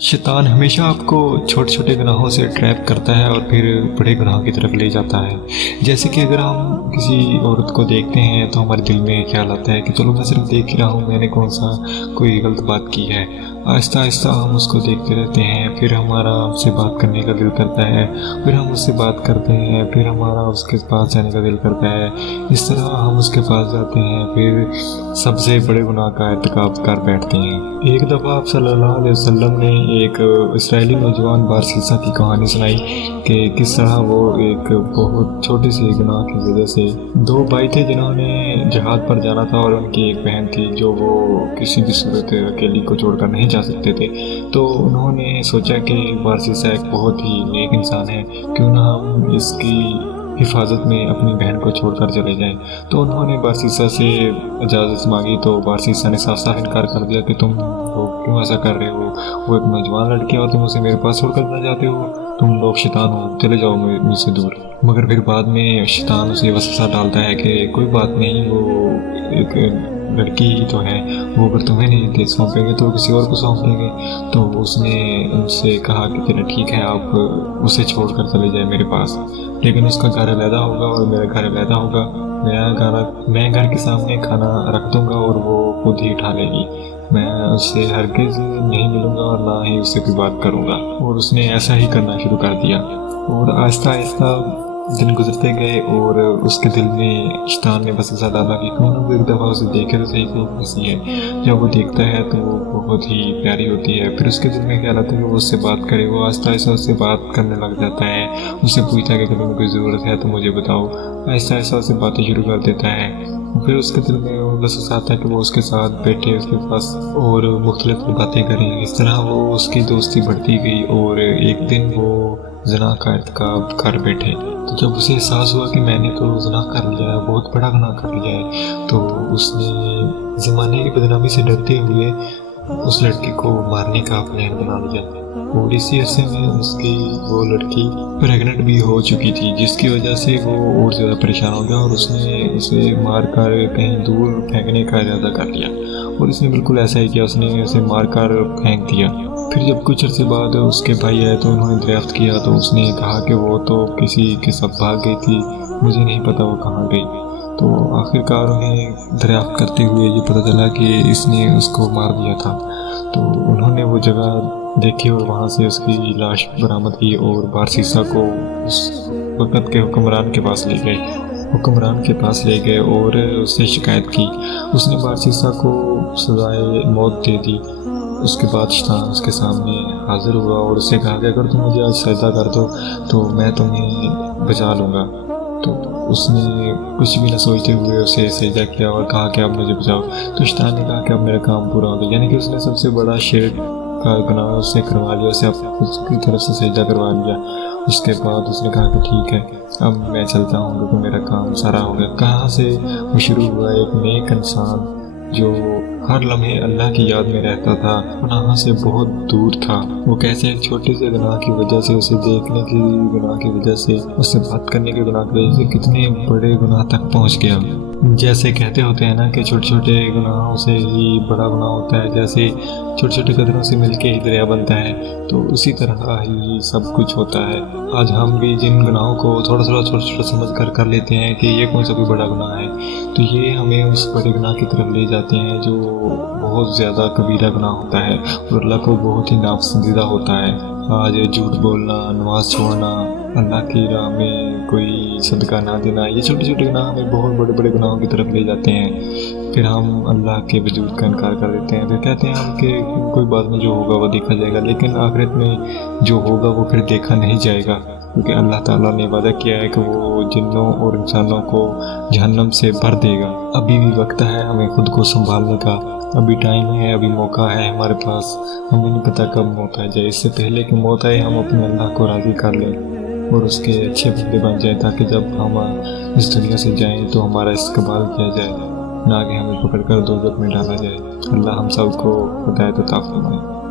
शैतान हमेशा आपको छोटे छोटे गुनाहों से ट्रैप करता है और फिर बड़े गुनाहों की तरफ ले जाता है। जैसे कि अगर हम किसी औरत को देखते हैं तो हमारे दिल में ख्याल आता है कि चलो मैं सिर्फ देख ही रहा हूँ, मैंने कौन सा कोई गलत बात की है। आहिस्ता आहिस्ता हम उसको देखते रहते हैं, फिर हमारा उससे बात करने का दिल करता है, फिर हम उससे बात करते हैं, फिर हमारा उसके पास जाने का दिल करता है। इस तरह हम उसके पास जाते हैं, फिर सबसे बड़े गुनाह का इर्तिकाब कर बैठते हैं। एक दफ़ा आप सल्लल्लाहु अलैहि वसल्लम ने एक इसराइली नौजवान बारसीसा की कहानी सुनाई कि किस तरह वो एक बहुत छोटे से गुनाह की वजह से, दो भाई थे जिन्होंने जहाद पर जाना था और उनकी एक बहन थी जो वो किसी भी सूरत अकेली को छोड़कर नहीं जा सकते थे। तो उन्होंने सोचा कि बारसीसा एक बहुत ही नेक इंसान है, क्यों ना हम इसकी हिफाजत में अपनी बहन को छोड़कर चले जाएं। तो उन्होंने बारसीसा से इजाज़त मांगी, तो बारसीसा ने साफ साफ इनकार कर दिया कि तुम लोग क्यों ऐसा कर रहे हो, वो एक नौजवान लड़की है और तुम उसे मेरे पास छोड़ करना चाहते हो, तुम लोग शैतान हो, चले जाओ मुझसे दूर। मगर फिर बाद में शैतान उसे वसवसा डालता है कि कोई बात नहीं, वो एक लड़की ही तो है, वो अगर तुम्हें नहीं दे सौंपेंगे तो किसी और को सौंप देंगे। तो उसने उनसे कहा कि चलो ठीक है, आप उसे छोड़कर चले जाए मेरे पास, लेकिन उसका घर अलहदा होगा और मेरा घर अलहदा होगा। मैं घर के सामने खाना रख दूंगा और वो खुद ही उठा लेगी। मैं उससे हरगिज़ नहीं मिलूंगा और ना ही उससे कोई बात करूंगा। और उसने ऐसा ही करना शुरू कर दिया और आहिस्ता आहिस्ता दिन गुजरते गए और उसके दिल में शैतान ने बस ऐसा डाला कि क्यों ना वो एक दफ़ा उसे देखे तो सही कि कैसी है। जब वो देखता है तो वो बहुत ही प्यारी होती है। फिर उसके दिल में ख्याल आता है कि वो उससे बात करे। वो आहिस्ता आहिस्ता उससे बात करने लग जाता है, उससे पूछता है कि अगर तुम्हें कोई ज़रूरत है तो मुझे बताओ। आहिस्ता आहिस्ता उससे बातें शुरू कर देता है। फिर उसके दिल में बस आता है कि वो उसके साथ बैठे, उसके पास और मुख्तलिफ बातें करें। इस तरह वो उसकी दोस्ती बढ़ती गई और एक दिन वो ज़िना का इर्तिकाब कर बैठे। तो जब उसे एहसास हुआ कि मैंने तो ज़िना कर लिया है, बहुत बड़ा गुनाह कर लिया है, तो उसने ज़माने की बदनामी से डरते हुए उस लड़की को मारने का प्लान बना लिया। और इसी अरसे में उसकी वो लड़की प्रेग्नेंट भी हो चुकी थी, जिसकी वजह से वो और ज़्यादा परेशान हो गया और उसने उसे मार कर कहीं दूर फेंकने का इरादा कर लिया। और उसने बिल्कुल ऐसा ही किया, उसने उसे मार कर फेंक दिया। फिर जब कुछ अर्से बाद उसके भाई आए तो उन्होंने दरियाफ्त किया, तो उसने कहा कि वो तो किसी के साथ भाग गई थी, मुझे नहीं पता वो कहाँ गई। तो आखिरकार उन्हें दरियाफ्त करते हुए ये पता चला कि इसने उसको मार दिया था। तो उन्होंने वो जगह देखी और वहाँ से उसकी लाश बरामद की और बारसीसा को उस वक़्त के हुक्मरान के पास ले गए और उससे शिकायत की। उसने बारसीसा को सज़ाए मौत दे दी। उसके बाद शैतान उसके सामने हाजिर हुआ और उससे कहा कि अगर तुम मुझे आज सजदा कर दो तो मैं तुम्हें बचा लूँगा। तो उसने कुछ भी न सोचते हुए उसे सजदा किया और कहा कि अब मुझे बचाओ। तो शैतान ने कहा कि अब मेरा काम पूरा हो गया, यानी कि उसने सबसे बड़ा शिर्क का गुनाह उससे करवा लिया, उसे उसकी तरफ से सजदा करवा लिया। उसके बाद उसने कहा कि ठीक है, अब मैं चलता हूँ क्योंकि मेरा काम सारा हो गया। कहाँ से वो शुरू हुआ एक नेक इंसान जो हर लम्हे अल्लाह की याद में रहता था, गुनाह से बहुत दूर था। वो कैसे एक छोटे से गुनाह की वजह से, उसे देखने की गुनाह की वजह से, उससे बात करने के गुनाह की वजह से कितने बड़े गुनाह तक पहुंच गया। जैसे कहते होते हैं ना कि छोटे छोटे गुनाहों से ही बड़ा गुनाह होता है, जैसे छोटे छोटे कदरों से मिलके ही दरिया बनता है, तो उसी तरह ही सब कुछ होता है। आज हम भी जिन गुनाहों को थोड़ा थोड़ा छोटा छोटा समझ कर लेते हैं कि ये कौन सा कोई बड़ा गुनाह है, तो ये हमें उस बड़े गुनाह की तरफ ले जाते हैं जो बहुत ज़्यादा कबीरा गुनाह होता है और अल्लाह को बहुत ही नापसंदीदा होता है। आज झूठ बोलना, नमाज छोड़ना, अल्लाह की राह में कोई सदका ना देना, ये छोटे छोटे गुनाह हमें बहुत बड़े बड़े गुनाहों की तरफ ले जाते हैं। फिर हम अल्लाह के वजूद का इनकार कर देते हैं। फिर कहते हैं हम कि कोई बात नहीं, जो होगा वो देखा जाएगा, लेकिन आखिरत में जो होगा वो फिर देखा नहीं जाएगा, क्योंकि अल्लाह ताला ने वादा किया है कि वो जिन्नों और इंसानों को जहन्नम से भर देगा। अभी भी वक्त है हमें खुद को संभालने का, अभी टाइम है, अभी मौका है हमारे पास। हमें नहीं पता कब मौत आ जाए। इससे पहले कि मौत आए हम अपने अल्लाह को राज़ी कर लें और उसके अच्छे बंदे बन जाएं, ताकि जब हम इस दुनिया से जाएं तो हमारा इस्तेमाल किया जाए, ना कि हमें पकड़ कर दोज़ख में डाला जाए। अल्लाह हम सबको हिदायत अता फरमाए।